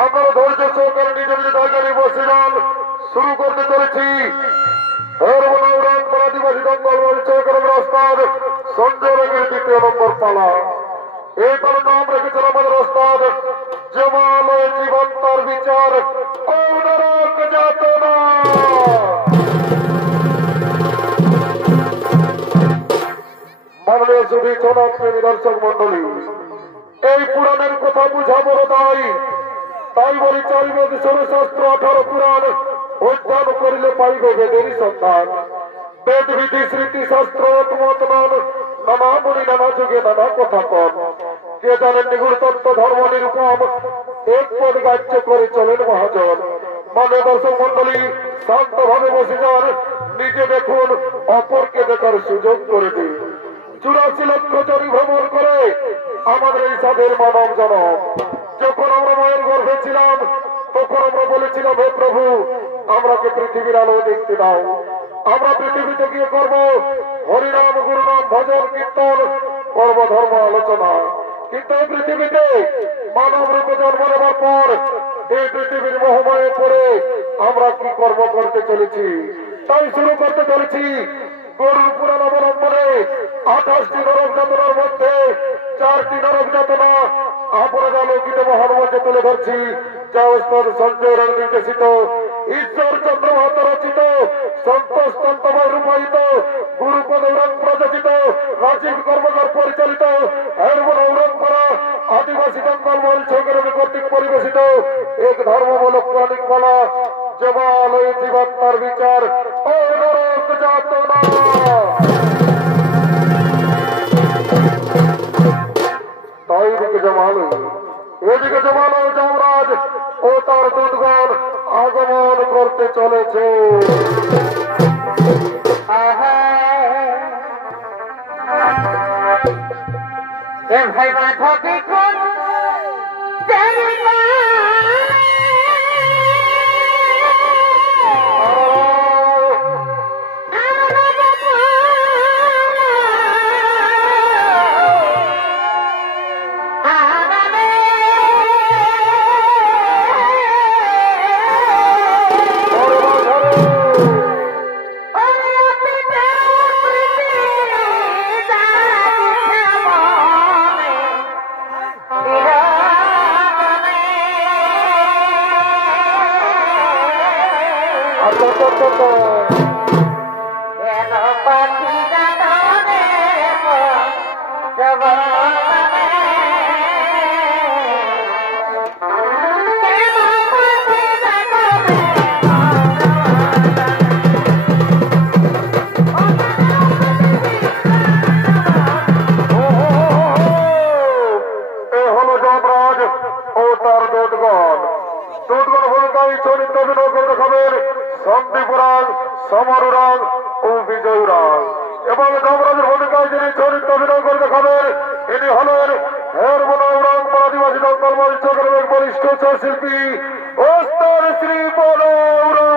আমরা ধৈর্য সহকারে নিজ নিজ জায়গায় বসে যান। শুরু করতে চলেছি আদিবাসী দঙ্গল মঞ্চকরণ রাস্তার সঞ্জয় রঙের 2য় নম্বর পালা। এই পালার নাম রেখেছেন আমাদের ওস্তাদ জমালয় জীবন তার বিচার কৌনরক যাতনা। মাননীয় সুধী জনপ্রেমী দর্শক মন্ডলী, এই পুরাণের কথা বুঝা বড় তাই বলি চাইবে শাস্ত্র 18 পুরাণ অধ্যয়ন করিলে পাইবে বেদেরই সন্ধান। বেদ বিধি স্মৃতি শাস্ত্র মতমান নানা মুনি নানা যুগে নানা কথা কন। কে জানেন নিগুড় তত্ত্ব ধর্ম নিরূপম এক পদ গাজ্য করে চলেন মহাজন। মানে দর্শক মন্ডলী শান্ত ভাবে বসে যান, নিজে দেখুন অপরকে দেখার সুযোগ করে দিন। 84 লক্ষ জরি ভ্রমণ করে আমাদের এই সাধের মানব জনম। যখন আমরা মায়ের গর্ভে ছিলাম তখন আমরা বলেছিলাম, হে প্রভু আমরাকে পৃথিবীর আলো দেখতে দাও। আমরা পৃথিবীতে গিয়ে করব হরিনাম গুরুনাম ভজন কীর্তন করব ধর্ম আলোচনা। কিন্তু এই পৃথিবীতে মানব রূপে জন্ম নেবার পর এই পৃথিবীর মোহময়ে পড়ে আমরা কি কর্ম করতে চলেছি? তাই শুরু করতে চলেছি গরুর পুরাণ অবলম্বনে 28টি নরক যাতনার মধ্যে 4টি নরক যাতনা আপনারা আলোকিত মহানমঞ্চে তুলে ধরছি, যা ওস্তাদ সঞ্জয় রায় নির্দেশিত, ঈশ্বর চন্দ্র মাহাতো রচিত, সন্তোষ তন্তময় রূপায়িত, গুরুপদ ঔরঙ্গ প্রযোজিত, রাজীব কর্মকার পরিচালিত, হেরমন ঔরঙ্গ করা আদিবাসী জঙ্গল মঞ্চ কর্তৃক পরিবেশিত এক ধর্মমূলক প্রাণিক কলা জমালয় জীবাত্মার বিচার ও নরক যাতনা। তাই দিকে জমালয়, এদিকে জমালয় যমরাজ ও তার দূতগণ আগমন করতে চলেছে। ভাই বাধা দেখুন সন্দীপুরাং সমরুরাং ও বিজয়ুরাং এবং যমরাজের ভূমিকায় যিনি চরিত্র অভিনয় করে দেখাবেন ইনি হলেন হেরবনৌরাং আদিবাসী দঙ্গল মঞ্চের এক বরিষ্ঠ শিল্পী ওস্তাদ শ্রী বনৌরাং।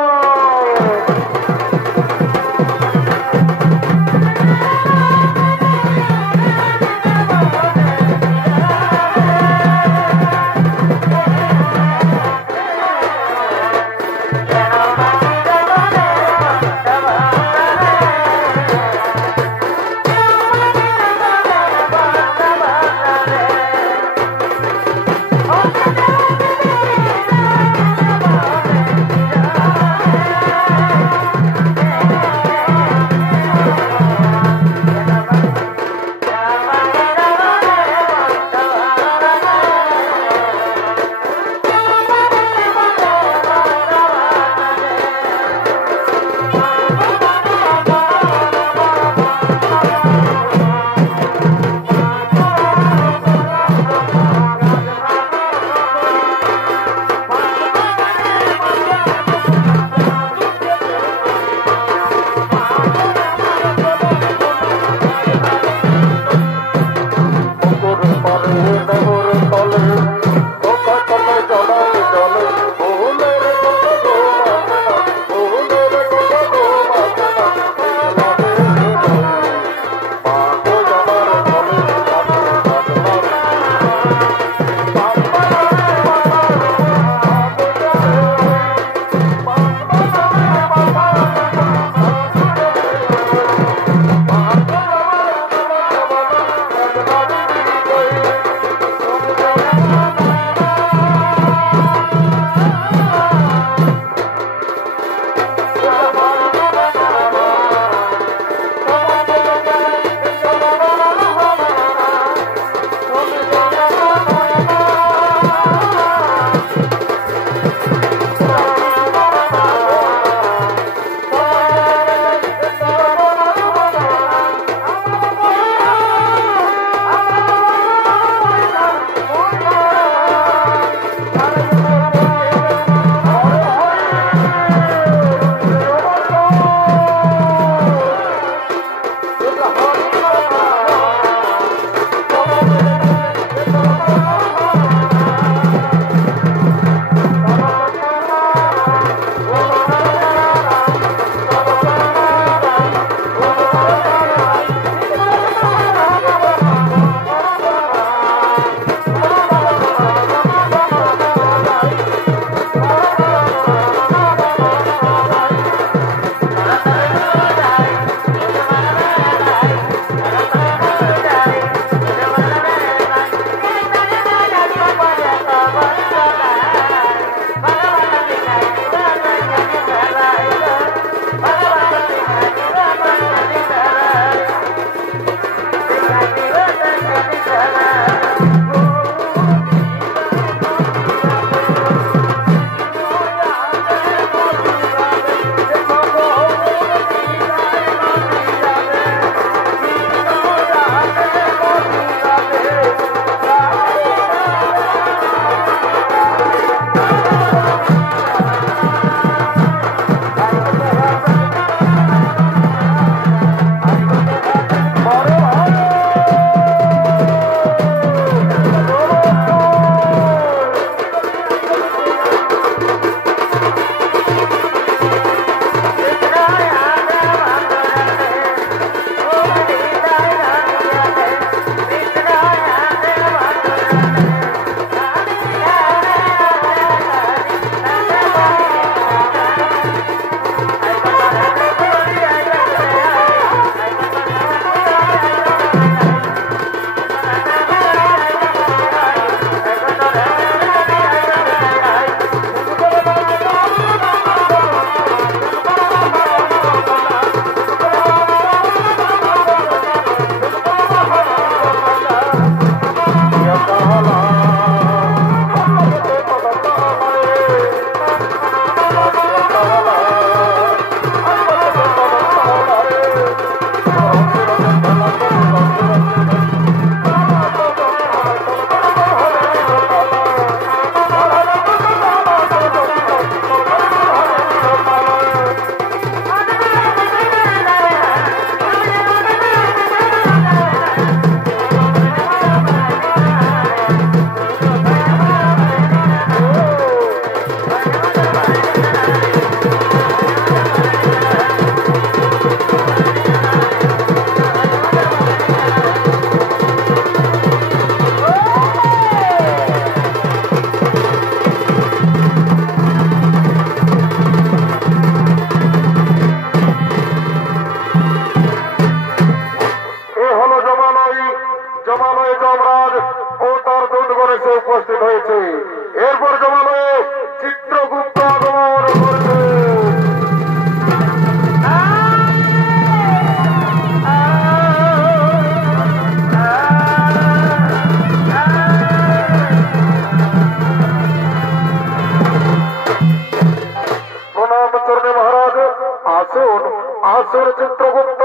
আসুন চিত্রগুপ্ত,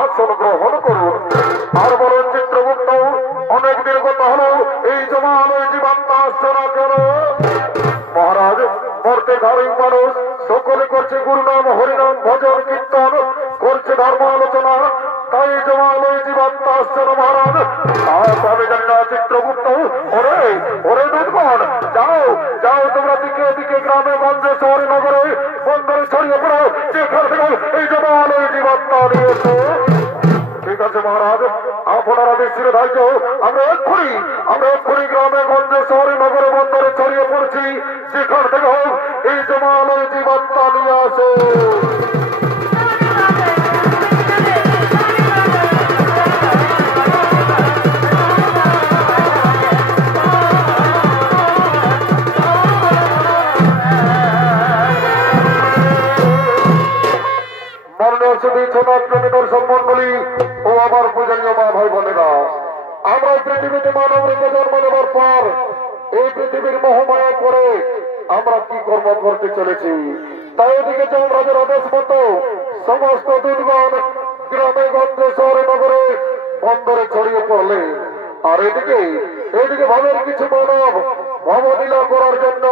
আসন গ্রহণ করুন। আর বলুন চিত্রগুপ্ত, অনেকদিন কথা হলো এই জমান ওই জীবাত্মা আসছে না কেন? মহারাজ, প্রত্যেকহারী মানুষ সকলে করছে গুরুনাম হরিনাম ভজন কীর্তন, করছে ধর্ম আলোচনা, তাই জমান ওই জীবাত্মা আসছে না মহারাজ। আমি জানি না চিত্রগুপ্ত। ওরে ওরে দুধগণ, যাও যাও, তোমরা দিকে দিকে গ্রামে গঞ্জে শহরে নগরে বন্দরে ছড়িয়ে পড়ো, যেখান থেকে এই জমান ওই জীবাত্মা নিয়েছে। ঠিক আছে মহারাজ, আপনারা দৃষ্টির ধার্য, আমরা এক্ষুনি গ্রামে গঞ্জে শহরে নগরে বন্দরে ছড়িয়ে পড়ছি, যেখান থেকে হোক এই জমান ওই জীবাত্মা নিয়ে আসে। দর্শক মন্ডলী ও আমার পূজনীয় মা ভাই বোনেরা, আমরা পৃথিবীতে মানব রূপে জন্ম নেবার পর এই পৃথিবীর মহামায়া করে আমরা কি কর্ম করতে চলেছি, তাই এদিকে যমরাজের আদেশ মতো সমস্ত দুর্গণ গ্রামে গঞ্জে শহরে নগরে বন্দরে ছড়িয়ে পড়লে, আর এদিকে ভাবের কিছু মানব ভবলীলা করার জন্য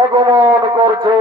আগমন করছে।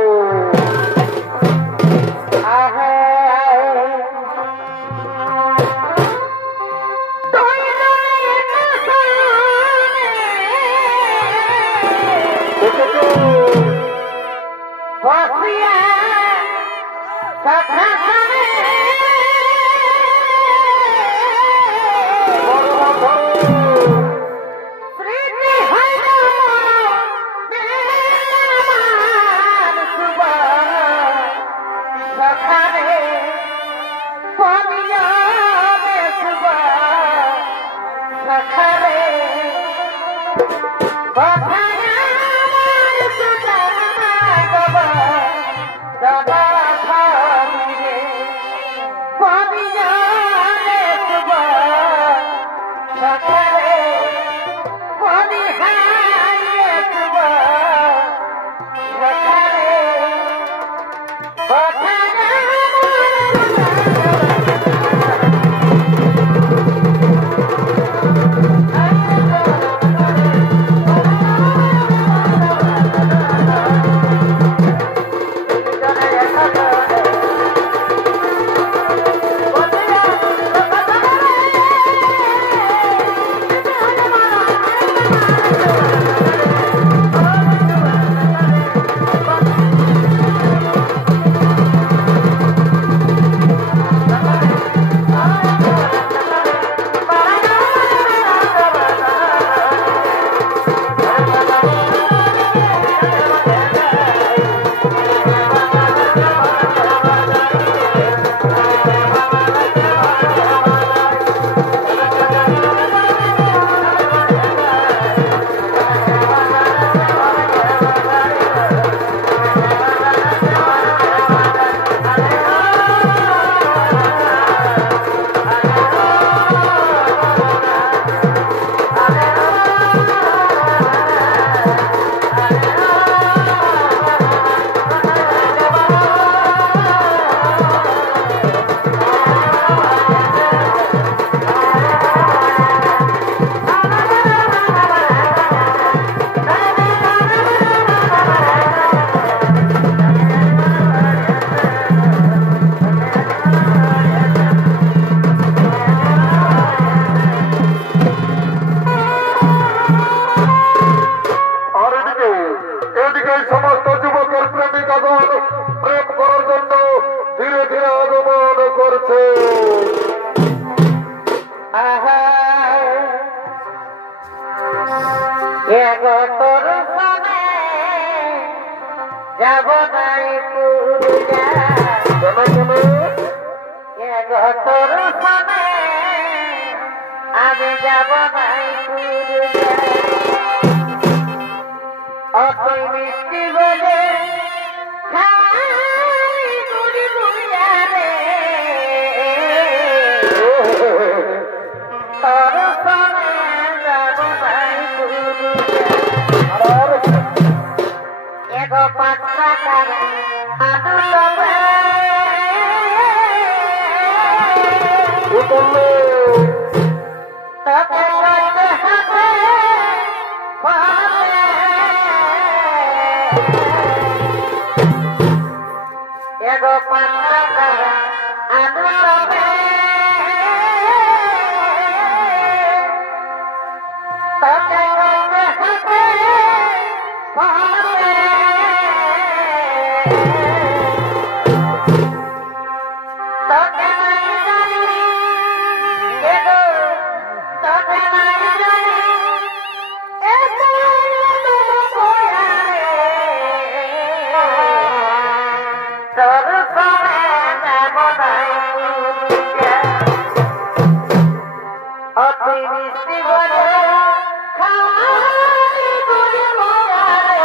বললো তোকে করতে হবে ভাবে এগো পান্না করা আনবে তোকে করতে হবে ভাবে তোকে নাই জানি এগো তোকে নাই জানি এগো তোর করে দেব নাই অতি মিষ্টি বলে খাই গুলি মোয়ারে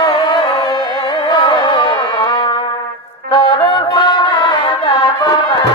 তোর করে দেব নাই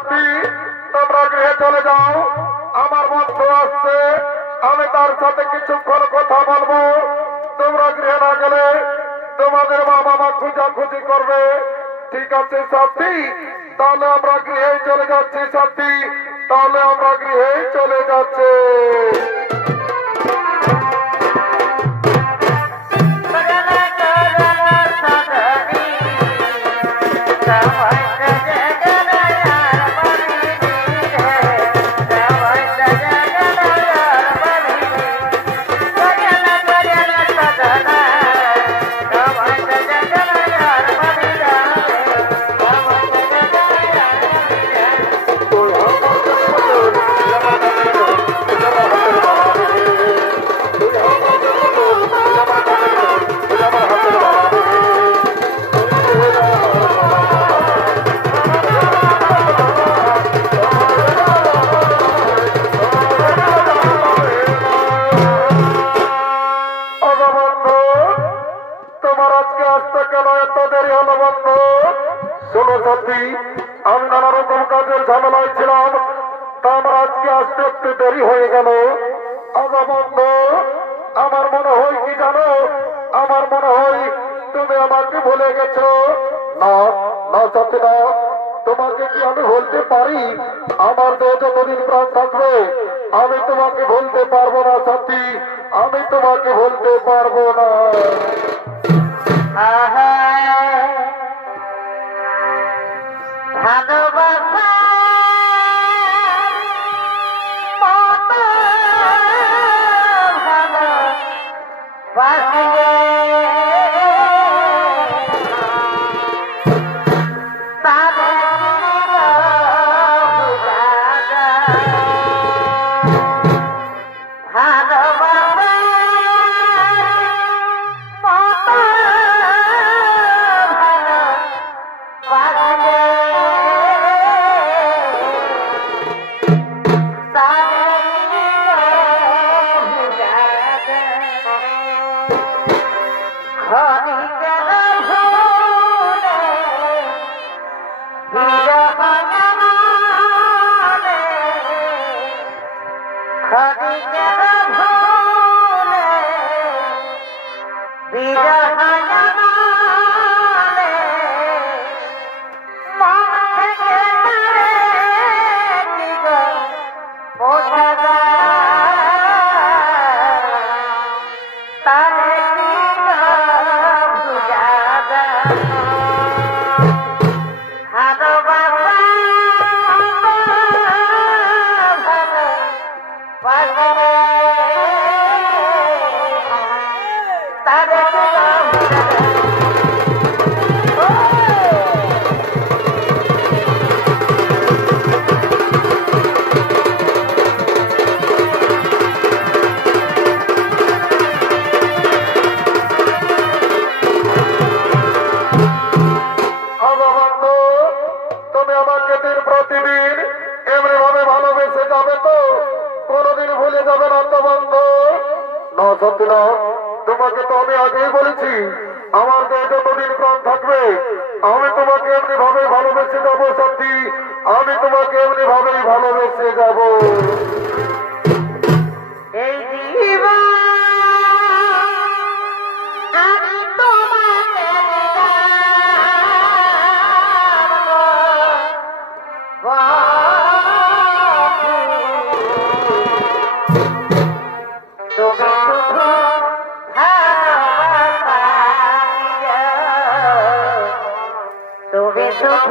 সাথী তোমরা গৃহে চলে যাও, আমার বন্ধু আসছে, আমি তার সাথে কিছুক্ষণ কথা বলবো। তোমরা গৃহে না গেলে তোমাদের মা বাবা খোঁজাখুঁজি করবে। ঠিক আছে সাথী, তাহলে আমরা গৃহে চলে যাচ্ছি সাথী, তাহলে আমরা গৃহে চলে যাচ্ছি। আমি নানা রকম কাজের ঝামেলায় ছিলাম, তা আমার আজকে আসতে একটু দেরি হয়ে গেল। আজা বন্ধু, আমার মনে হয় কি জানো, আমার মনে হয় তুমি আমাকে ভুলে গেছো। না না সাথী না, তোমাকে কি আমি ভুলতে পারি? আমার দেহ যতদিন প্রাণ থাকবে আমি তোমাকে ভুলতে পারবো না সাথী, আমি তোমাকে ভুলতে পারবো না। ভালোবাসা তোমাকে তো আমি আগেই বলেছি, আমার দেহ যতদিন প্রাণ থাকবে আমি তোমাকে এমনি ভাবে ভালোবেসে যাবো সাথী, আমি তোমাকে এমনি ভাবেই ভালোবেসে যাবো। এই জীবন আমি তোমাকে ভালোবাসা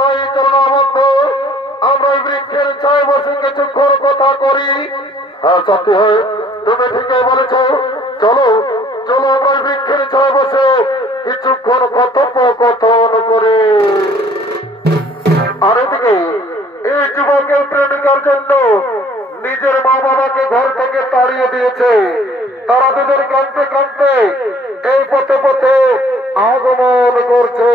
তাই চলো না বন্ধু, আমরা এই বৃক্ষের ছায় বসে কিছুক্ষণ কথা করি। হ্যাঁ সত্যি হয়, তুমি ঠিকই বলেছ। চলো চলো আমরা এই বৃক্ষের ছায় বসে কিছুক্ষণ কথোপকথন করি। আর এদিকে এই যুবকের প্রেমিকার জন্য নিজের মা বাবাকে ঘর থেকে তাড়িয়ে দিয়েছে। তারা দুজন কাঁদতে কাঁদতে এই পথে পথে আগমন করছে।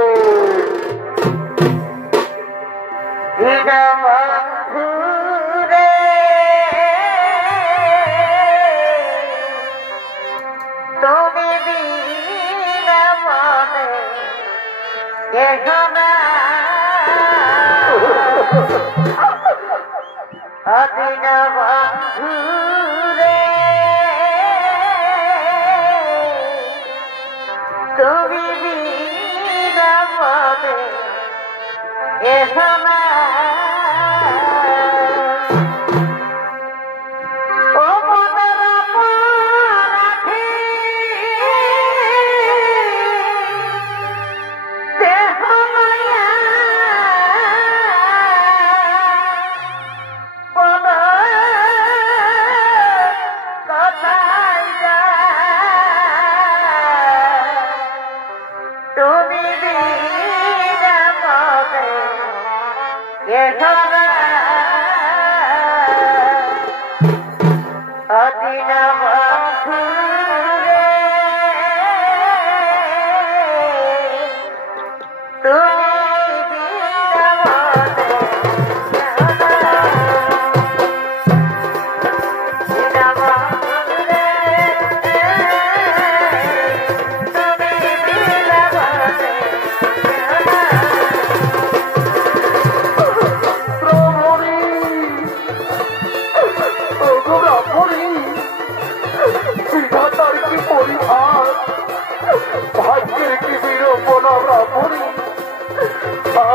তুমি বিনা মনে দেখো না অদিন বন্ধু রে, তুমি বিনা মনে দেখো না।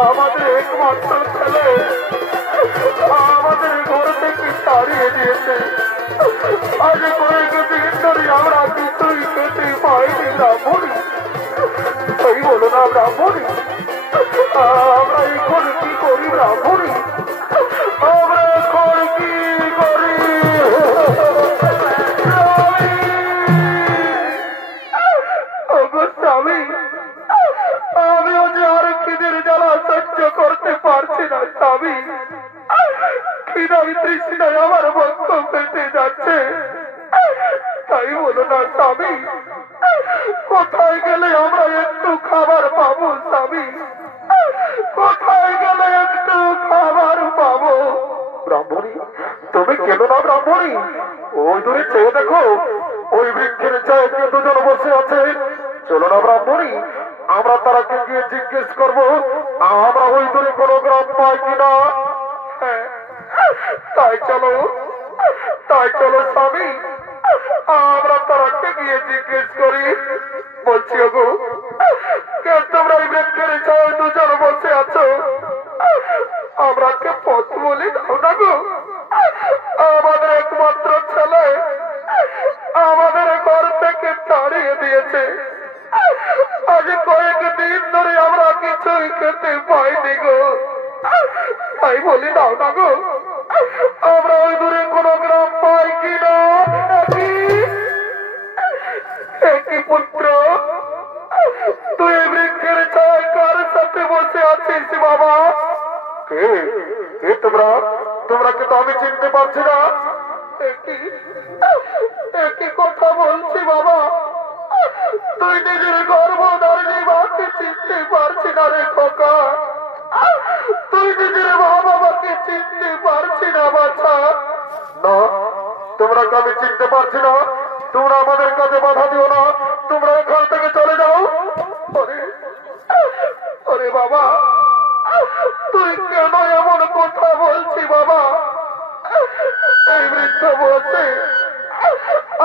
আমাদের একমাত্র ছেলে আমাদের ঘর থেকে তাড়িয়ে দিয়েছে। আজ কয়েকদিন ধরে আমরা কিছুই খেতে পাইনি ব্রাহ্মণী। তাই বলো না ব্রাহ্মণী, আমরা এখন কি করি ব্রাহ্মণী? আমরা এখন কি করি? স্বামী, আমিও যে আর খিদের জ্বালা সহ্য করতে পারছি না স্বামী। খিদাই তৃষ্ণায় আমার বক্ষ পেতে যাচ্ছে। তাই বলো না স্বামী, কোথায় গেলে আমরা একটু খাবার পাবো স্বামী? কোথায় গেলে একটু খাবার পাবো? ব্রাহ্মণী, তুমি কেন না ব্রাহ্মণী? ওই দূরে চেয়ে দেখো, ওই বৃক্ষের ছায় কে দুজন বসে আছে। চলো না ব্রাহ্মণী, আমরা তারাকে গিয়ে জিজ্ঞেস করবো আমরা ওই দূরে কোনো গ্রাম পাই কিনা। তাই চলো স্বামী, আমরা তারাকে গিয়ে জিজ্ঞেস করি। বলছি গো, কে তোমরা এই বৃক্ষের ছায় দুজন বসে আছো? আমরা কে পথ বলি দাও না গো। আমাদের একমাত্র ছেলে আমাদের ঘর থেকে তাড়িয়ে দিয়েছে। আজ কয়েকদিন ধরে আমরা কিছুই খেতে পাইনি গো। তাই বলি দাও না গো, আমরা ওই দূরে কোনো গ্রাম পাই কিনা। একই পুত্র, তুই বৃক্ষের ছায় কার সাথে বসে আছিস বাবা? কে তোমরা? তোমরা কিন্তু আমি চিনতে পারছি না। একই কথা বলছি বাবা, তুই নিজের গর্ভধারিণী মাকে চিনতে পারছি না রে খোকা। তুই নিজের মা বাবাকে চিনতে পারছি না বাছা। না, তোমরা আমি চিনতে পারছি না। তোমরা আমাদের কাছে বাধা দিও না, তোমরা এখান থেকে চলে যাও। ওরে বাবা, তুই কেন এমন কথা বলছি বাবা? এই বৃদ্ধ বলছে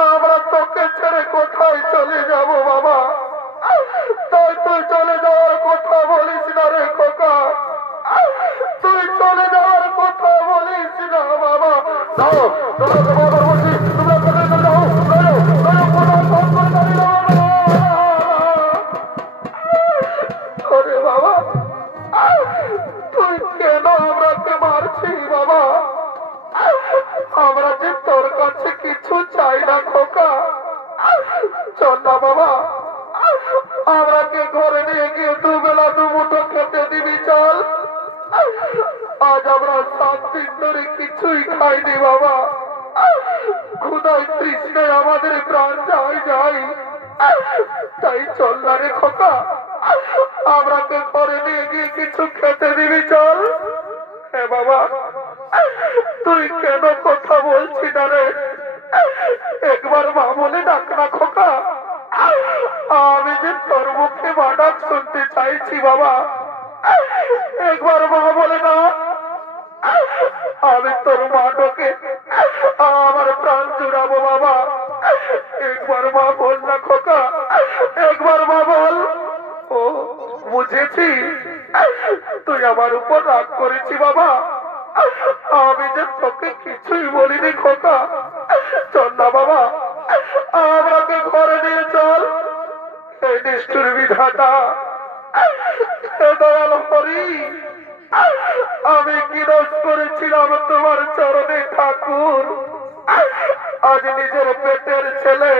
আমরা তোকে ছেড়ে কোথায় চলে যাব বাবা? তাই তুই চলে যাওয়ার কথা বলিস না রে খোকা। তুই চলে যাওয়ার কথা বলিস না বাবা। ওরে বাবা, না বাবা, আমাকে ঘরে নিয়ে গিয়ে দুবেলা দুমুঠো খেতে দিবি চল। আজ আমরা 7 দিন ধরে কিছুই খাইনি বাবা, ক্ষুধায় তৃষ্ণায় আমাদের প্রাণ যায় যায়। তাই চল না রে খোকা, আমাকে ঘরে নিয়ে গিয়ে কিছু খেতে দিবি চল। হ্যাঁ বাবা, তুই কেন কথা বলছি না রে? একবার মা বলে ডাক না খোকা, আমি যে তোর মুখে মা ডাক শুনতে চাইছি বাবা, একবার মা বলে না। আমি তোর মা ডকে আমার প্রাণ জুড়াবো বাবা, একবার মা বল না খোকা, একবার মা বল। ও বুঝেছি, তুই আমার উপর রাগ করেছি বাবা, আমি যে তোকে কিছুই বলিনি খোকা। চল না বাবা, আমাকে ঘরে নিয়ে চল। এই নিষ্ঠুর বিধাতা, দয়াল হরি, আমি কি দোষ করেছিলাম তোমার চরণে ঠাকুর? আজ নিজের পেটের ছেলে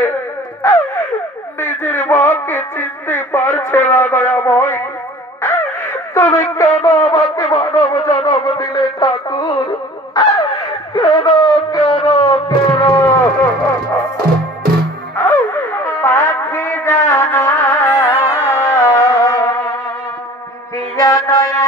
নিজের মাকে চিনতে পারছে না দয়াময়। তুমি কেন আমাকে মানব জন্ম দিলে ঠাকুর? কেন কেন কেন? পাখি জানা দিয়া দয়া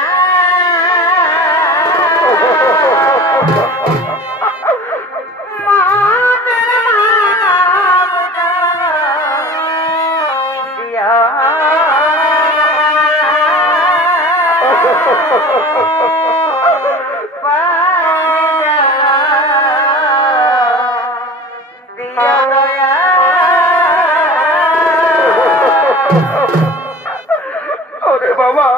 ওরে বাবা,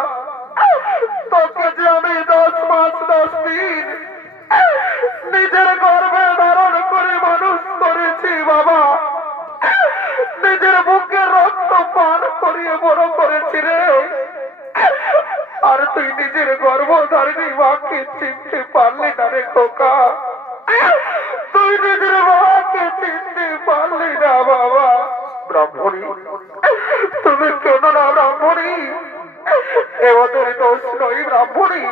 তোকে যে আমি 10 মাস 10 দিন নিজের গর্ভে ধারণ করে মানুষ করেছি বাবা, নিজের বুকের রক্ত পান করিয়ে বড় করেছি রে। আর তুই নিজের গর্ভধারিণী মাকে চিনতে পারলি না রে খোকা, তুই নিজের মাকে চিনতে পারলি না বাবা। ব্রাহ্মণী, তুমি কেন না ব্রাহ্মণী? এদের দোষ নয় ব্রাহ্মণী,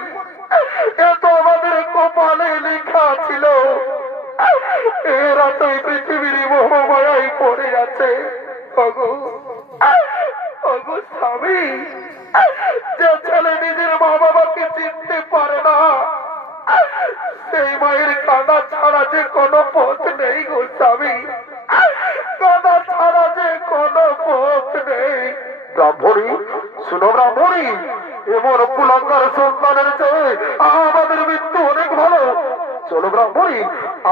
এ তো আমাদের কপালে লেখা ছিল। এরা তো এই পৃথিবীর মোহমায়ায় পড়ে আছে। ওগো ওগো স্বামী, যে ছেলে নিজের মা বাবাকে চিনতে পারে না, সেই মায়ের কাঁদা ছাড়া যে কোনো পথ নেই গো স্বামী, কাঁদা ছাড়া যে কোনো পথ নেই। ব্রাহ্মণী শুনো ব্রাহ্মণী, এমন কুলাঙ্গার সন্তানের চেয়ে আমাদের মৃত্যু অনেক ভালো। চলো ব্রাহ্মণী,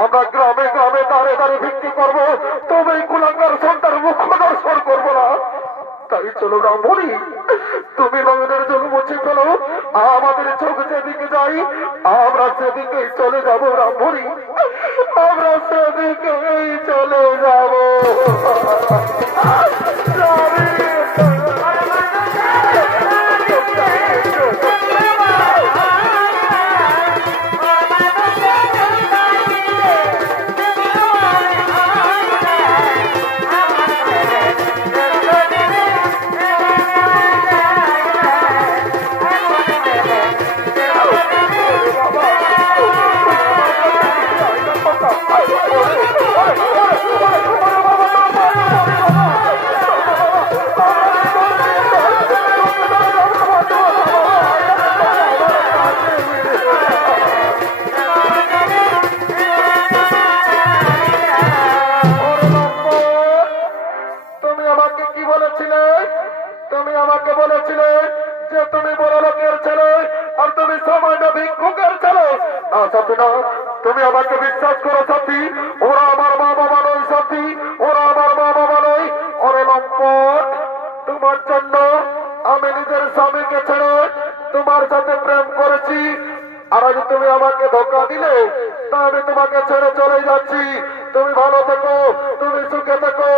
আমরা গ্রামে গ্রামে দাঁড়ে দাঁড়িয়ে ভিত্তি করবো, তবে এই কুলাঙ্গার সন্তান মুখ দর্শন করবো না। তাই চলো ব্রাহ্মণী, তুমি নয়নের জল মুছে ফেলো, আমাদের চোখ যেদিকে যাই আমরা সেদিকেই চলে যাব ব্রাহ্মণী, আমরা সেদিকেই চলে যাব। তুমি আমাকে বলেছিলে যে তুমি বড় লোকের ছেলে আর তুমি সামান্য ভিক্ষুকের ছেলে। না সাথী না, তুমি আমাকে বিশ্বাস করো সাথী, ওরা আমার মা বাবা নয় সাথী, ওরা আমার মা বাবা নয়। ওরে লম্পট, তোমার জন্য আমি নিজের স্বামীকে ছেড়ে তোমার সাথে প্রেম করেছি, আর আজ তুমি আমাকে ধোকা দিলে, তা আমি তোমাকে ছেড়ে চলে যাচ্ছি। তুমি ভালো থেকো, তুমি সুখে থেকো,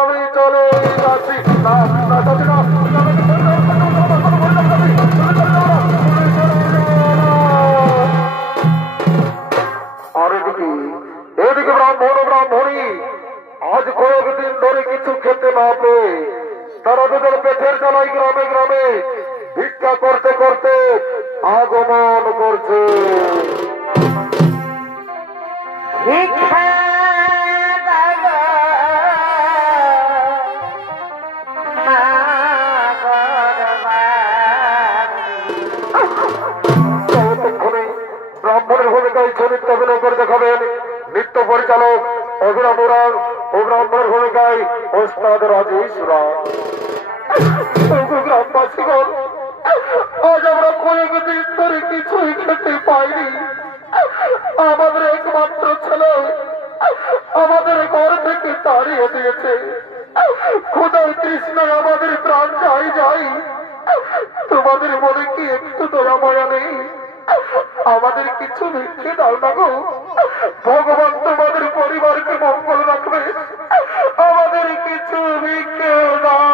আমি চলে যাচ্ছি। না না সাথী না, আর এদিকে ব্রাহ্মণ ব্রাহ্মণী আজ কয়েকদিন ধরে কিছু খেতে না পেয়ে তারা দুজন পেটের জ্বালাই গ্রামে গ্রামে ভিক্ষা করতে করতে আগমন করছে। ব্রাহ্মণের ভূমিকায় চরিত্র অভিনয় করে দেখাবেন নৃত্য পরিচালক অভিরাম মুরাদ ও ব্রাহ্মণের ভূমিকায় ওস্তাদ রাজেশ রায়। গ্রামবাসীগণ, আজ আমরা কয়েকদিন ধরে কিছুই খেতে পাইনি। আমাদের একমাত্র ছেলে আমাদের ঘর থেকে তাড়িয়ে দিয়েছে। খোদার তৃষ্ণায় আমাদের প্রাণ যাই যাই। তোমাদের মনে কি একটু দয়া মায়া নেই? আমাদের কিছু ভিক্ষে দাও না গো। ভগবান তোমাদের পরিবারকে মঙ্গল রাখবে। আমাদের কিছু ভিক্ষে দাও।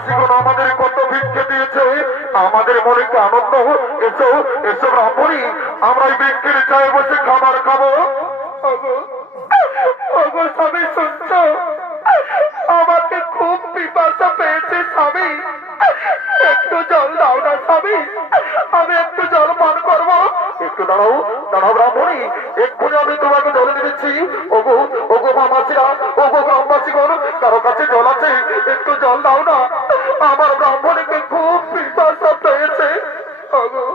গ্রামবাসীগণ আমাদের কত ভিক্ষে দিয়েছে, আমাদের মনে কি আনন্দ। এসো এসো ব্রাহ্মণী, আমরা এই ভিক্ষের চায়ে বসে খাবার খাবো। স্বামী শুনছ, আমাকে খুব পিপাসা পেয়েছে স্বামী, একটু জল দাও না স্বামী, আমি একটু জল পান করবো। একটু দাঁড়াও দাঁড়াও ব্রাহ্মণী, এক্ষুনি আমি তোমাকে জল দিচ্ছি। ওগো ওগো মামাসিরা, ওগো গ্রামবাসীগণ, কারো কাছে জল আছে? একটু জল দাও না, আমার ব্রাহ্মণীকে খুব পিপাসা পেয়েছে। ওগো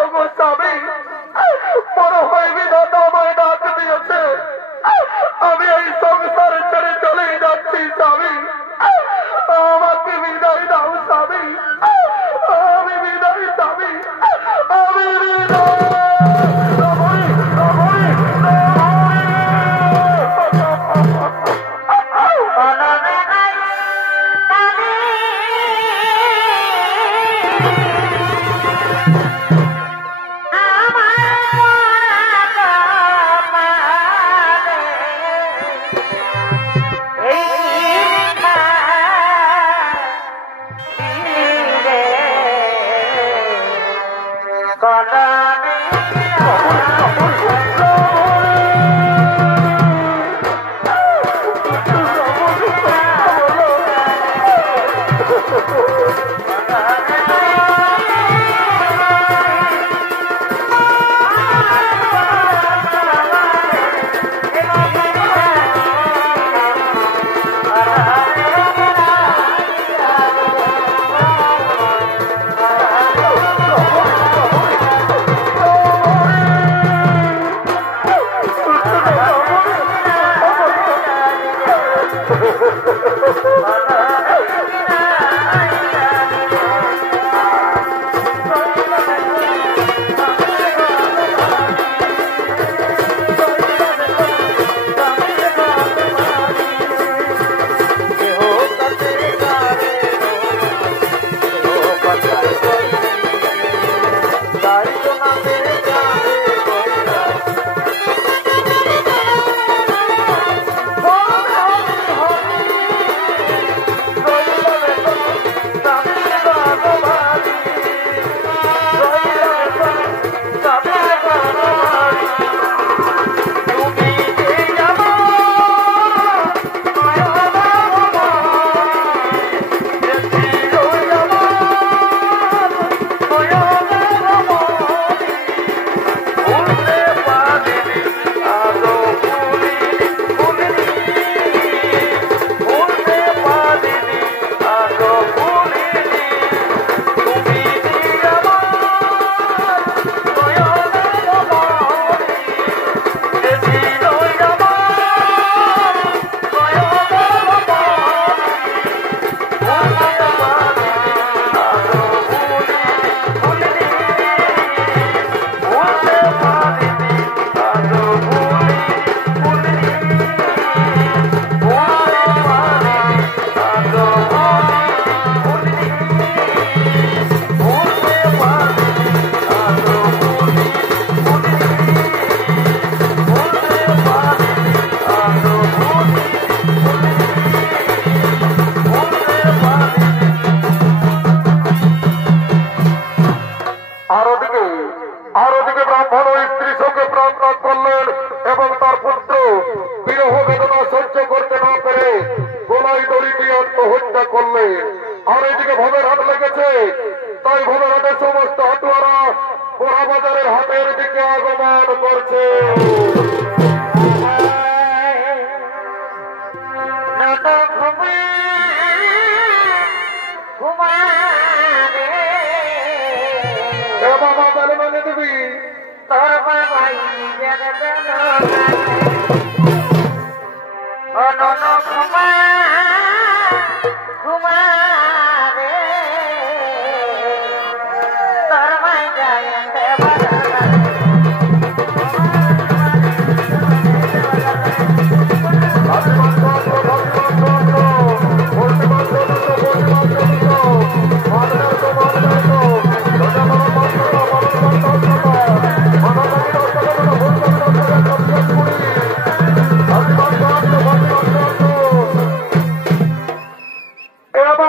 ওগো স্বামী, বড় হয় বিধাতা আমায় ডাক দিয়েছে, আমি এই সংসারে ছেড়ে চলে যাচ্ছি স্বামী, আমাকে বিদায় দাও স্বামী, আমি বিদায় স্বামী, আমি বিদায়।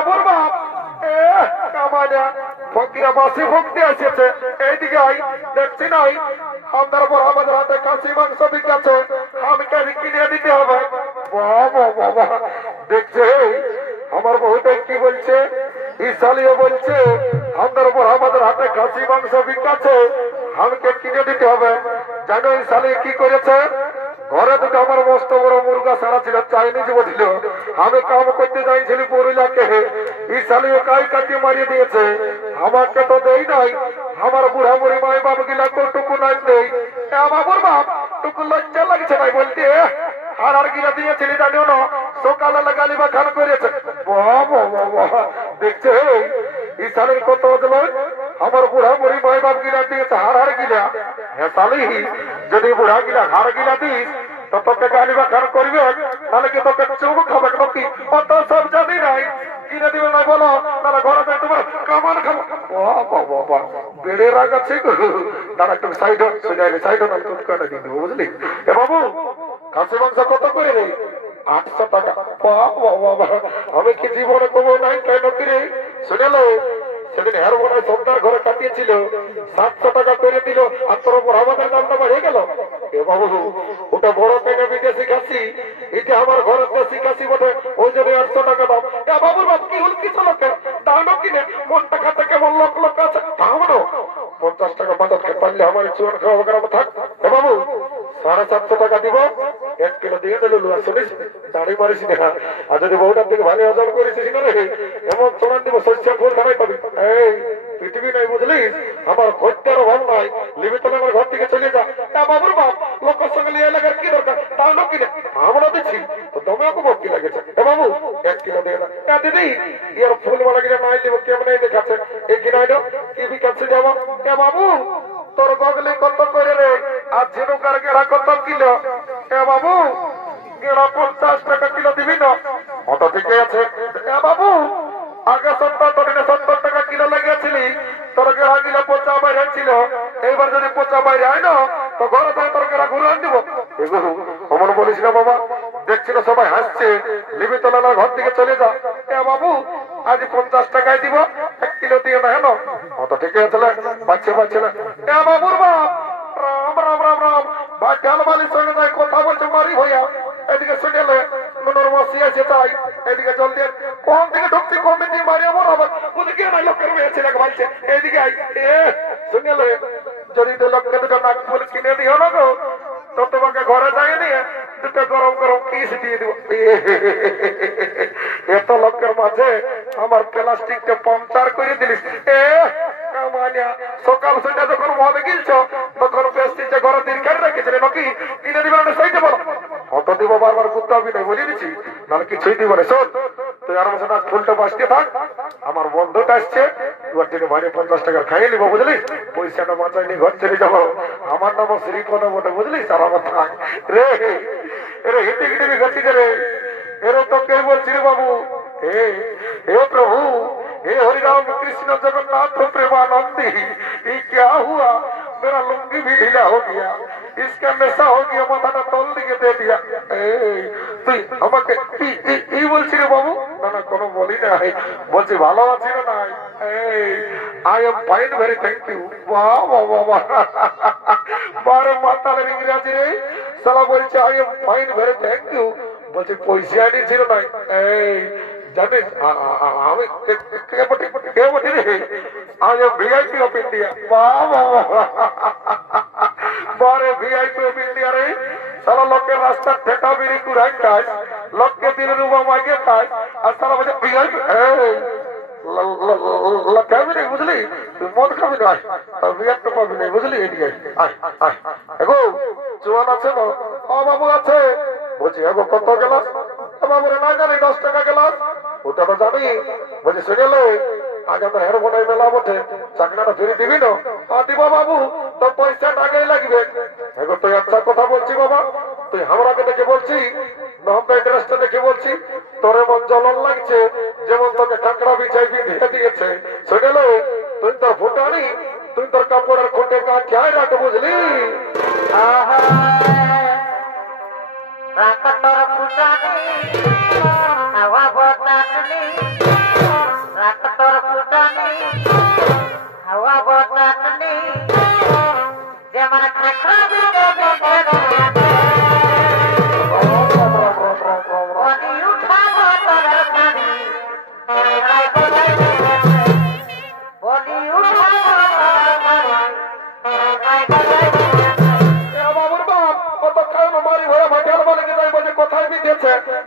বাবুর বাপ কামাইয়া ফকিরা বাসি ভক্তি আসছে এইদিকে আই দেখছি নাই আপনার পর আমাদের হাতে কাশি মাংস বিকাছে আমি কিনে দিতে হবে বাবা বাবা দেখছে আমার বহুটাই কি বলছে ইসালিও বলছে আপনার উপর আমাদের হাতে খাসি মাংস বিকাছে আমাকে কিনে দিতে হবে জানো ইসালি কি করেছে ঘরে দুটো আমার মস্ত বড় মুরগা সারা ছিল চাইনিজ বছিল আমি কাম করতে চাইছিলি পুরুলিয়াকে ইসালিও কাই কাটিয়ে মারিয়ে দিয়েছে আমাকে তো দেই নাই আমার বুড়া বুড়ি মাই বাপ গিলা টুকু নাই দেই বাবুর বাপ টুকু লজ্জা লাগছে নাই বলতে আর গিলা দিয়েছিলি জানিও না সকালে লাগালি বা খান করেছে বাবা বাবা দেখছে ইসালির কত হলো আমার বুড়া বুড়ি মাই বাপ গিলা দিয়েছে হার গিলা হ্যাঁ সালি যদি বুড়া গিলা হার গিলা দিস তো তোকে গালি বা খান করবে তাহলে কি তোকে চুপ খাবে নাকি অত সব জানি নাই কিনে দিবে না বলো তাহলে ঘরে যাই তোমার কামান খাবো বাবা বেড়ে রাগ আছে দাঁড়া একটু সাইড সাইড কাটা দিয়ে দেবো বুঝলি এ বাবু খাসি মাংস কত করে রে 800 টাকা বাবা আমি কি জীবনে কমো নাই কেন কিরে শুনেলো সেদিন হের বোনাই সন্ধ্যার ঘরে কাটিয়েছিল 700 টাকা করে দিল আর তোর উপর আমাদের দামটা বাড়িয়ে গেল এ বাবু ওটা বড় কেনে বিদেশি খাসি এটা আমার ঘরের দেশি খাসি বটে ওই জন্য 800 টাকা দাম বাবুর বাপ কি হল কিছু লোকে দামও কিনে মন টাকা থেকে মন লোক লোক আছে দামও 50 টাকা বাজারকে পারলে আমার চুয়ান খাওয়া খারাপ থাক এ বাবু 750 টাকা দিব 1 কিলো দিয়ে দিল লুয়া শুনিস দাঁড়ি মারিস না আর যদি বউটার থেকে ভালো হজম করেছিস না রে এমন চড়ান দিব শস্য ফুল খানাই পাবি এই পৃথিবী নাই বুঝলিস আমার খদ্দের অভাব নাই লিমিটলে আমার ঘর থেকে চলে যা বাবুর বাপ লোকের সঙ্গে লিয়ে লাগার কি দরকার তাও না কিনে আমরা দিচ্ছি তো তুমি ওকে ভক্তি লাগেছে এ বাবু 1 কিলো দিয়ে না দিদি ইয়ার ফুল মালা কিনে নাই দিব কেমন দেখাচ্ছে এই কিনাই দাও কি বিকাচ্ছে যাবো এ বাবু তোর গগলে কত করে রে আর ঝিনুকার গেড়া কত কিলো এ বাবু গেড়া 50 টাকা কিলো দিবি না অত ঠিকই আছে এ বাবু আগে 70 টাকা কিলো লাগিয়েছিলি তোর গেড়া গিলা পচা বাইরে ছিল এইবার যদি পচা বাইরে আয় না তো ঘরে তাই তোর গেড়া ঘুরে আন দিব অমন বলিস না বাবা দেখছিল সবাই হাসছে লিবি তোলা ঘর থেকে চলে যা এ বাবু আজ 50 টাকায় দিব 1 কিলো দিয়ে না হেন অত ঠিক আছে পাচ্ছে না এ বাবুর বাপ রাম রাম রাম রাম ভাই ঢালবালির সঙ্গে যাই কথা বলছে মারি হইয়া এদিকে শুনেলে মনের মসি আছে তাই এদিকে জলদি কোন থেকে ঢুকছি কোন দিয়ে মারি আমার আবার ওদিকে নাই লোকের মেয়েছে এক ভাইছে এদিকে আই শুনেলে যদি তো লোককে দুটো নাক ফুল কিনে দিও না গো তো তোমাকে ঘরে যাই নিয়ে দুটো গরম গরম কিস দিয়ে দিব এত লোকের মাঝে আমার প্লাস্টিকটা পাংচার করে দিলিস সকাল সন্ধ্যা যখন মদে গিলছ তখন প্লাস্টিকটা ঘরে দীর্ঘায় রেখেছিলে নাকি কিনে দিবে না সেইটা বলো অত দিব বারবার করতে হবে না বলে দিচ্ছি নাহলে কিছুই দিব না শোন তুই আর মাসে ফুলটা বাঁচতে থাক আমার বন্ধুটা আসছে এবার তিনি বাইরে 50 টাকা খাইয়ে নিবো বুঝলি পয়সাটা বাঁচাই নিয়ে ঘর চলে যাবো আমার নাম শ্রীপদ বটে বুঝলি আর আমার থাক রে এরে হিন্দি গিটি গতি রে এরে তো কে বলছি রে বাবু हे प्रभु हे हरिराम कृष्ण जगन्नाथ प्रेमानंदी ये क्या हुआ मेरा लुंगी भी ढीला हो गया इसका नशा हो गया माथा तल दिए दे दिया তুই আমাকে এই বলছি রে বাবু না না কোনো বলি না বলছি ভালো আছি না নাই I am fine very thank you বাহ বাহ বাহ বারে মাতালের ইংরেজি রে সালা বলছে I am fine very thank you বলছি পয়সা আনিছিল নাই জানিস আমি কে বলি রে আজ ভিআইপি অফ ইন্ডিয়া বারে ভিআইপি অফ ইন্ডিয়া রে সারা লোকের রাস্তা ঠেকা বিড়ি কুড়াই খায় লোককে দিলে রুবা মাইকে খায় আর সারা বলছে ভিআইপি খাবি নাই বুঝলি তুই মদ খাবি না বিয়ারটা পাবি নাই বুঝলি এদিকে এগো জোয়ান আছে না বাবু আছে বলছি এগো কত গেলাস বাবুরে না জানি 10 টাকা গেলাস ওটা তো জানি বলছি শুনেলো আজ আমরা হের বোনাই মেলা বটে চাকরিটা ফিরে দিবি না দিব বাবু তো পয়সাটা আগেই লাগবে এগো তুই আচ্ছা কথা বলছি বাবা তুই আমরাকে দেখে বলছি নহম্বা ড্রেসটা দেখে বলছি তোর মন জ্বলন লাগছে যেমন তোকে কাঁকড়া বিছাই দিয়ে দিয়েছে শুনেলো তুই তোর ফুটানি তুই তোর কাপড়ের খুঁটে খেয়াল রাখ বুঝলি রাখা তোর ফুটানি হাওয়া বতানি তোর ফুটনি হাওয়া বটানি যেমন খাখা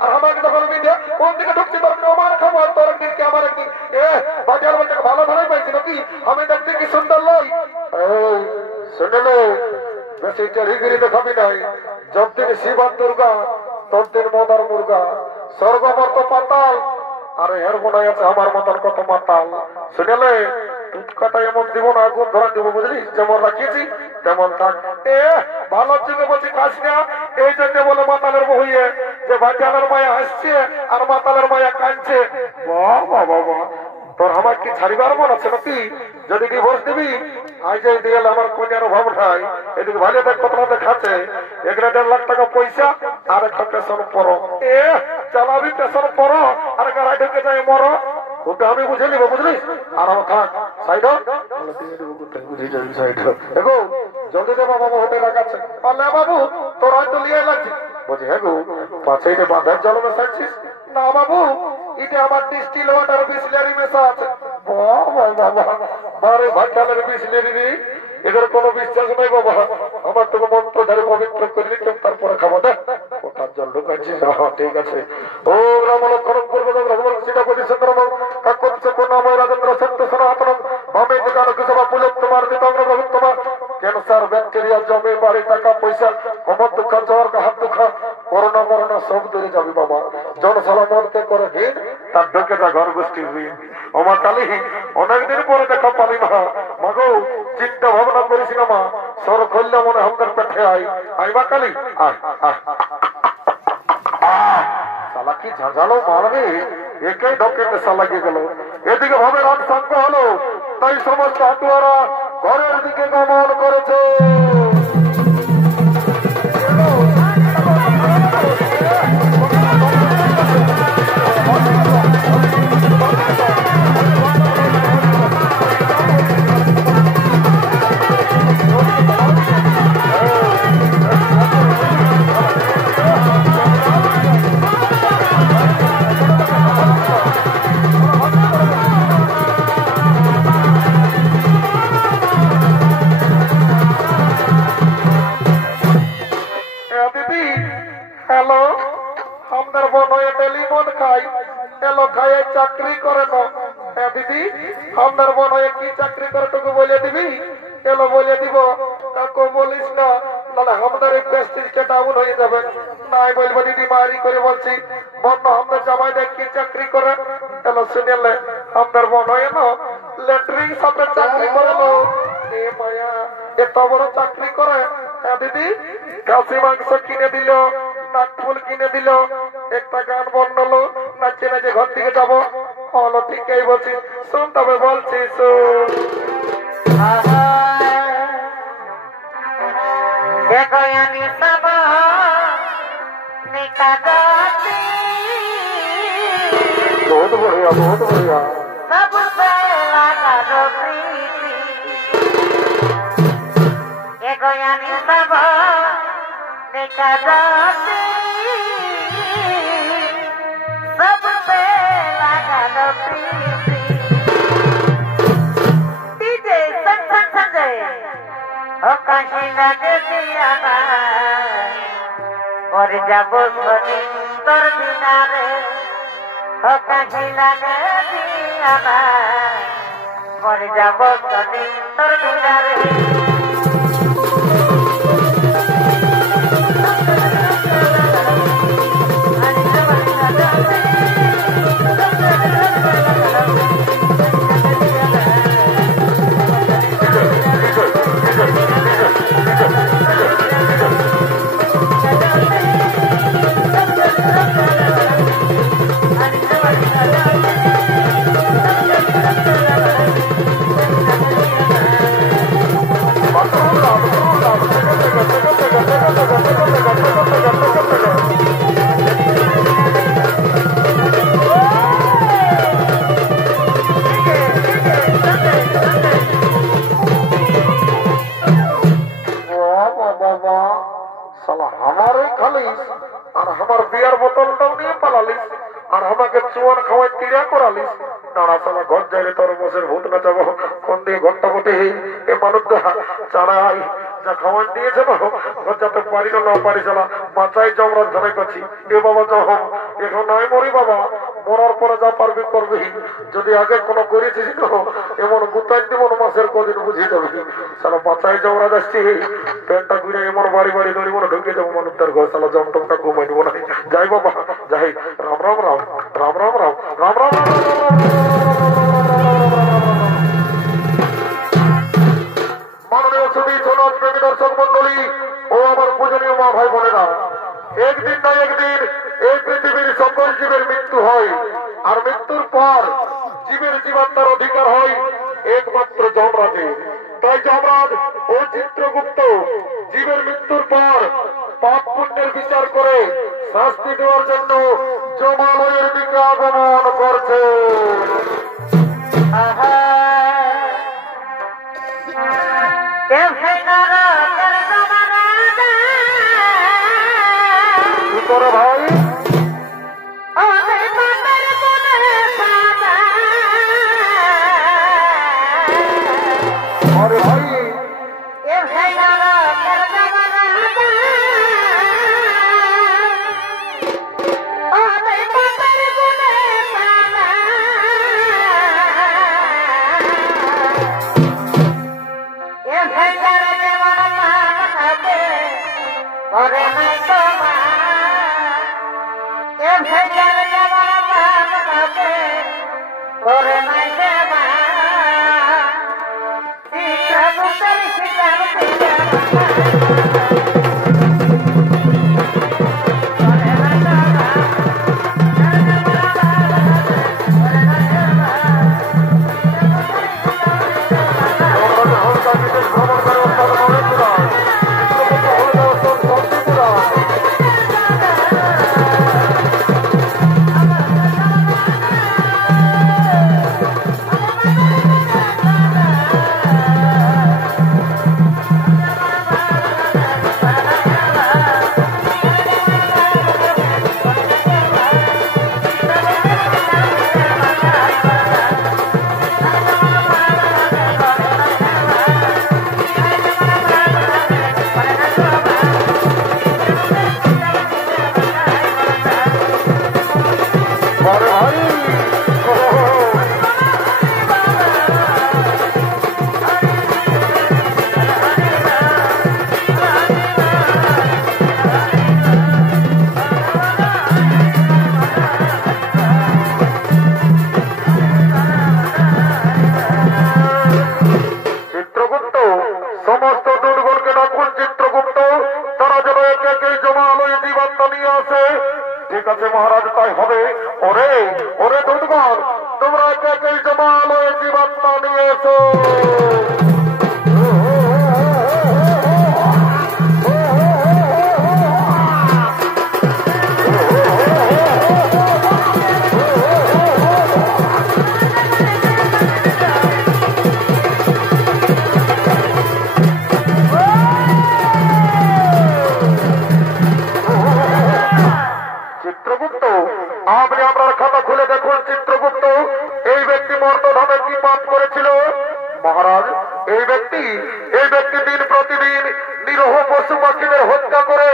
আর আমাকে যখন বিদে কোন দিকে ঢুকছি তোর আমার খবর তোর একদিন আমার একদিন বাজার বলতে ভালো ভালোই পাইছি নাকি আমি দেখতে কি সুন্দর লই শুনলে বেশি টেরিগিরি দেখাবি নাই যতদিন শিবান দুর্গা ততদিন মদার মুর্গা স্বর্গমর্ত পাতাল আর এর মনে আছে আমার মতন কত মাতাল শুনলে টুটকাটা এমন দিব না আগুন ধরা দিব বুঝলি যেমন রাখিয়েছি তেমন থাক ভালো চিনে বলছি কাজ না এই জন্য বলে মাতালের বহিয়ে যে বাচ্চালের মায়া হাসছে আর মাতালের মায়া কাঁদছে বাবা বাবা তোর আমার কি ছাড়িবার মন আছে নাকি যদি ডিভোর্স দিবি আজ এই দিয়ে আমার কন্যার অভাব নাই এদিকে ভালো দেখ কত দেখাচ্ছে 1.5 লাখ টাকা পয়সা আর একটা পেশন পরো চালাবি পেশন পরো আর গাড়ি ঢুকে যায় মরো ওটা আমি বুঝে নিবো বুঝলি আর আমার থাক সাইড দেখো জলদি দে বাবু হোটেল লাগাচ্ছে পাল্লে বাবু তোর হয়তো লিয়ে লাগছে বলছি হ্যাঁ গো পাশে যে বাঁধার জল মেশাচ্ছিস না বাবু এটা আমার ডিস্টিল ওয়াটার বিসলারি মেশা আছে বারে ভাটালের বিসলারি এদের কোনো বিশ্বাস নাই বাবা আমার তোকে মন্ত্র ধরে পবিত্র করলি তো তারপরে খাবো দেখ ওটার জল ঢুকাচ্ছি ঠিক আছে ও রাম লক্ষণ পূর্ব সীতাপতি চন্দ্রম কাকচ্ছে করুণাময় রাজেন্দ্র সত্য সনাতন ভাবে দোকান কুসভা পুলক তোমার দিতঙ্গ তোমার ক্যান্সার ব্যাকটেরিয়া জমে বাড়ি টাকা পয়সা কমর দুঃখ জ্বর হাত দুঃখ করোনা মরোনা সব দূরে যাবি বাবা জনসালা মরতে করে দিন তার ঢোকেটা ঘর গোষ্ঠী হয়ে আমার কালি অনেকদিন পরে দেখা পালি মা মাগো চিন্তা ভাবনা করিস না মা সর করলে মনে আমাদের পেটে আইবা কালি সালা কি ঝাঁঝালো মারবে একেই ঢোকে নেশা লাগিয়ে গেল এদিকে ভাবে রাত সঙ্গ হলো তাই সমস্ত হাতুয়ারা ঘরের দিকে গমন করেছে চাকরি করে না দিদি আপনার বোন হয়ে কি চাকরি করে তোকে বলে দিবি এলো বলে দিব তাকে বলিস না নাহলে আমাদের এই প্রেস্টিজটা ডাউন হয়ে যাবে নাই বলবো দিদি মারি করে বলছি বোন আমাদের জামাই দেখ কি চাকরি করে এলো শুনেলে আপনার বোন হয়ে না লেটরিং সাথে চাকরি করে নো এ মায়া এত বড় চাকরি করে দিদি খাসি মাংস কিনে দিল নাকফুল কিনে দিল একটা গান বন্যলো নাচে নাচে ঘর থেকে যাবো হলো ঠিকই বলছি শুন তবে বলছি শুন बहुत बढ़िया बहुत बढ़िया মরে যাব তোর বিনারে কাছে লাগে দিয়ানা মরে যাব তোর বিনারে পড়ালিস টানা সালা ঘর যাইলে তোর বসের ভূত না যাবো কোন দিয়ে ঘরটা বটে এ মানুষ চাড়াই যা খাওয়ান দিয়ে যাবো ঘর যাতে পারি না পারি চালা মাথায় জমরাজ ধরে করছি এ বাবা যাও এখন নয় মরি বাবা মরার পরে যা পারবি করবি যদি আগে কোনো করেছিস এমন গুতাই দিব মাসের কদিন বুঝিয়ে যাবি সালা মাথায় জমরাজ আসছি প্যান্টটা ঘুরে এমন বাড়ি বাড়ি ধরি মনে ঢুকে যাবো মানুষটার ঘর সালা জমটমটা ঘুমাই দিব না যাই বাবা যাই রাম রাম রাম রাম রাম রাম রাম রাম মাননীয় ছবি চলন প্রেমী দর্শক মন্ডলী ও আমার পূজনীয় মা ভাই বোনেরা একদিন না একদিন এই পৃথিবীর সকল জীবের মৃত্যু হয় আর মৃত্যুর পর জীবের জীবাত্মার অধিকার হয় একমাত্র যমরাজে তাই যমরাজ ও চিত্রগুপ্ত জীবের মৃত্যুর পর পাপ পুণ্যের বিচার করে শাস্তি দেওয়ার জন্য যমালয়ের দিকে আগমন করছে কি করে ভাই আরে ভাই ঠিক আছে মহারাজ তাই হবে ওরে ওরে দুধগণ তোমরা কে জমালয়ে জীবাত্মা নিয়ে এসো আপনি আপনার খাতা খুলে দেখুন চিত্রগুপ্ত এই ব্যক্তি মর্তধামে কি পাপ করেছিল মহারাজ এই ব্যক্তি দিন প্রতিদিন নিরহ পশু পাখিদের হত্যা করে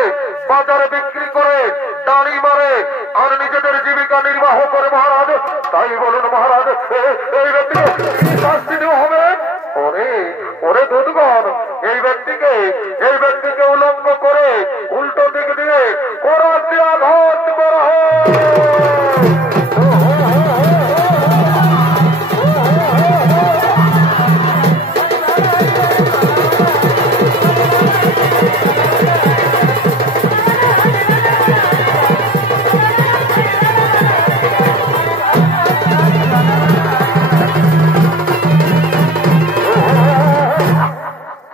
বাজারে বিক্রি করে দাঁড়ি মারে আর নিজেদের জীবিকা নির্বাহ করে মহারাজ তাই বলুন মহারাজ এই ব্যক্তিকে কি শাস্তি দেওয়া হবে ওরে ওরে দুধগণ এই ব্যক্তিকে উলঙ্গ করে উল্টো দিক দিয়ে করাতে আঘাত করা হয়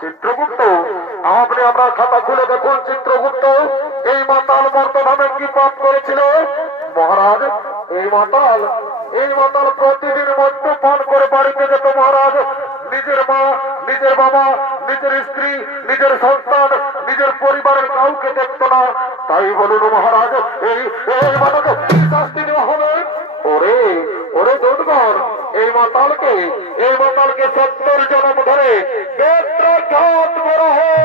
চিত্রগুপ্ত আপনি আপনার খাতা খুলে দেখুন চিত্রগুপ্ত এই মাতাল মর্তধামে কি পাপ করেছিল মহারাজ এই মাতাল প্রতিদিন মদ্যপান করে বাড়িতে যেত মহারাজ নিজের মা নিজের বাবা নিজের স্ত্রী নিজের সন্তান নিজের পরিবারের কাউকে দেখত না তাই বলুন মহারাজ এই মাতাকে কি শাস্তি দেওয়া হবে ওরে ওরে দুধ মাতালকে 70 জনম ধরে বেত্রাঘাত করা হয়।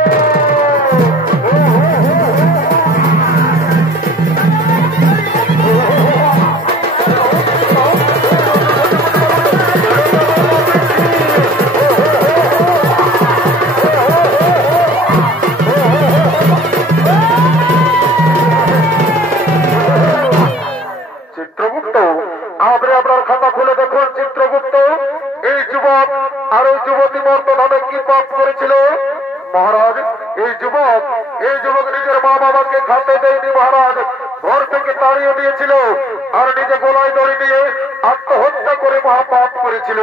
চিত্রগুপ্ত, আপনি আপনার খাতা খুলে দেখুন। চিত্রগুপ্ত, এই যুবক আর এই যুবতী মর্তধামে কি পাপ করেছিল মহারাজ? এই যুবক নিজের মা বাবাকে খাতে দেয়নি মহারাজ, ঘর থেকে তাড়িয়ে দিয়েছিল আর নিজে গলায় দড়ি দিয়ে আত্মহত্যা করে মহাপাপ করেছিল।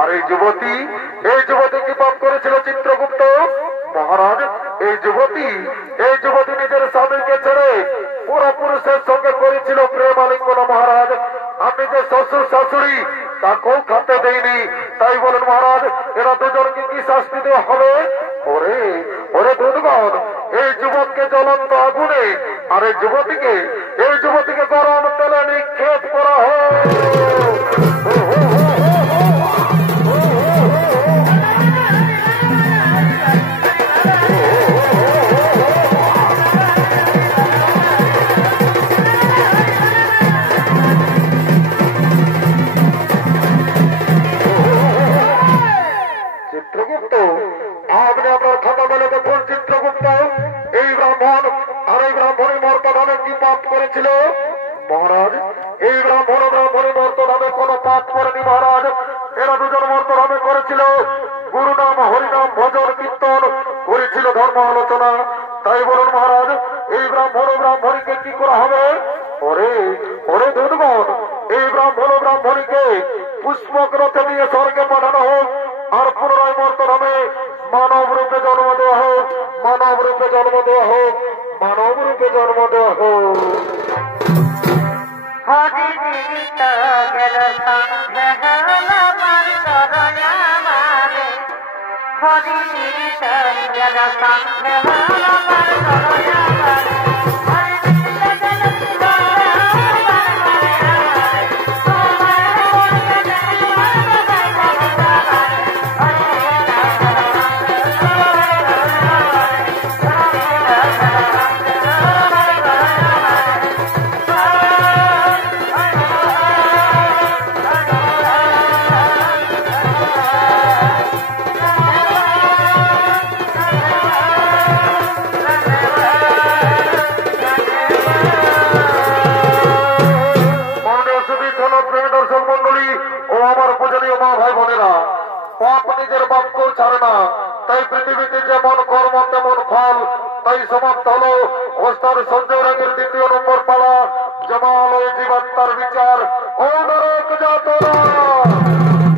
আর এই যুবতী কি পাপ করেছিল চিত্রগুপ্ত মহারাজ? এই যুবতী নিজের স্বামীকে ছেড়ে পুরুষের সঙ্গে করেছিল প্রেম আলিঙ্গন মহারাজ। আপনি যে শ্বশুর শাশুড়ি তাকেও খাতে দেয়নি। তাই বলেন মহারাজ, এরা দুজনকে কি শাস্তি দেওয়া হবে? ওরে দুধগণ, এই যুবককে জ্বলন্ত আগুনে আর এই যুবতীকে গরম তেলে নিক্ষেপ করা হয়। চিত্রগুপ্ত, আপনি আপনার খাতা বলে দেখুন। চিত্রগুপ্ত, এই ব্রাহ্মণ আর এই ব্রাহ্মণী মর্তধামে কি পাপ করেছিল মহারাজ? এই ব্রাহ্মণী মর্তধামে কোন পাপ করেনি মহারাজ। এরা দুজন মর্তধামে করেছিল গুরু নাম হরিনাম ভজন কীর্তন, করেছিল ধর্ম আলোচনা। তাই বলুন মহারাজ, এই ব্রাহ্মণীকে কি করা হবে? ওরে দুধগণ, এই ব্রাহ্মণীকে পুষ্পক রথে দিয়ে স্বর্গে পাঠানো হোক আর পুনরায় মর্তধামে মানব রূপে জন্ম দেওয়া হোক। হরি জীবিত গেল সঙ্গে হলো মার করয়া মারে, হরি জীবিত গেল সঙ্গে হলো মার করয়া মারে। নিজের বাক্য ছাড়ে না, তাই পৃথিবীতে যেমন কর্ম তেমন ফল। তাই সমাপ্ত হলো ওস্তাদ সঞ্জয় রাগের 2য় নম্বর পালা, জমাল জীবাত্মার বিচার ও নরক যাতনা।